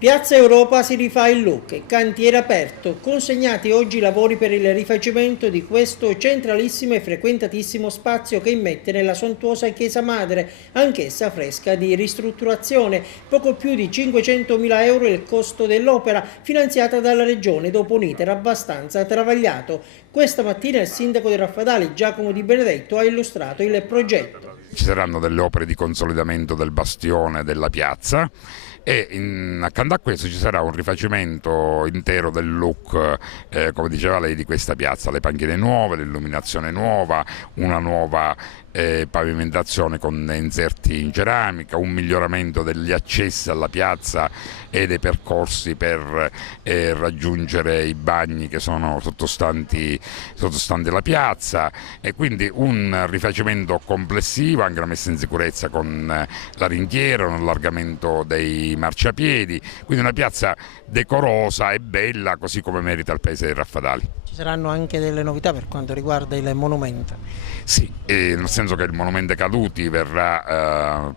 Piazza Europa si rifà il look, cantiere aperto, consegnati oggi i lavori per il rifacimento di questo centralissimo e frequentatissimo spazio che immette nella sontuosa chiesa madre, anch'essa fresca di ristrutturazione. Poco più di 500.000 euro è il costo dell'opera, finanziata dalla Regione dopo un iter abbastanza travagliato. Questa mattina il sindaco di Raffadali, Giacomo Di Benedetto, ha illustrato il progetto. Ci saranno delle opere di consolidamento del bastione della piazza e accanto a questo ci sarà un rifacimento intero del look, come diceva lei, di questa piazza, le panchine nuove, l'illuminazione nuova, una nuova pavimentazione con inserti in ceramica, un miglioramento degli accessi alla piazza e dei percorsi per raggiungere i bagni che sono sottostanti la piazza, e quindi un rifacimento complessivo, anche la messa in sicurezza con la ringhiera, un allargamento dei marciapiedi, quindi una piazza decorosa e bella così come merita il paese di Raffadali. Ci saranno anche delle novità per quanto riguarda il monumento. Sì, nel senso che il monumento ai caduti verrà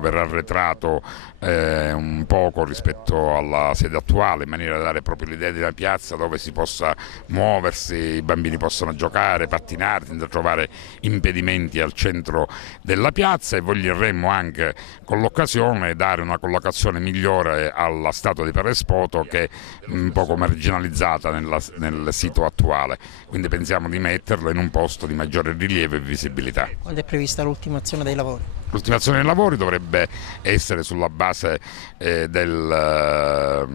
verrà arretrato un poco rispetto alla sede attuale, in maniera da dare proprio l'idea di una piazza dove si possa muoversi, i bambini possano giocare, pattinare senza trovare impedimenti al centro della piazza, e voglieremmo anche con l'occasione dare una collocazione migliore alla statua di Perespoto, che è un poco marginalizzata nel sito attuale, quindi pensiamo di metterla in un posto di maggiore rilievo e visibilità. Quando è prevista l'ultimazione dei lavori? L'ultimazione dei lavori dovrebbe essere sulla base del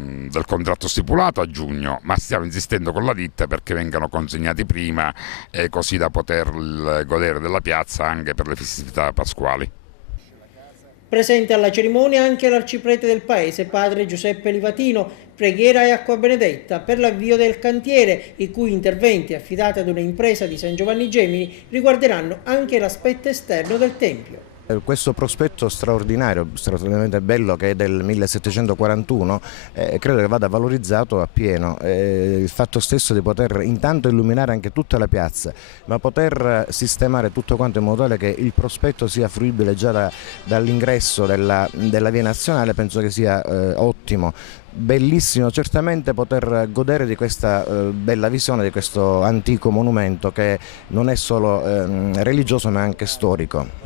contratto stipulato a giugno, ma stiamo insistendo con la ditta perché vengano consegnati prima, così da poter godere della piazza anche per le festività pasquali. Presente alla cerimonia anche l'arciprete del paese, padre Giuseppe Livatino, preghiera e acqua benedetta per l'avvio del cantiere, i cui interventi, affidati ad un'impresa di San Giovanni Gemini, riguarderanno anche l'aspetto esterno del tempio. Questo prospetto straordinario, straordinariamente bello, che è del 1741, credo che vada valorizzato appieno. Il fatto stesso di poter intanto illuminare anche tutta la piazza, ma poter sistemare tutto quanto in modo tale che il prospetto sia fruibile già dall'ingresso della via nazionale, penso che sia ottimo. Bellissimo certamente poter godere di questa bella visione di questo antico monumento che non è solo religioso ma anche storico.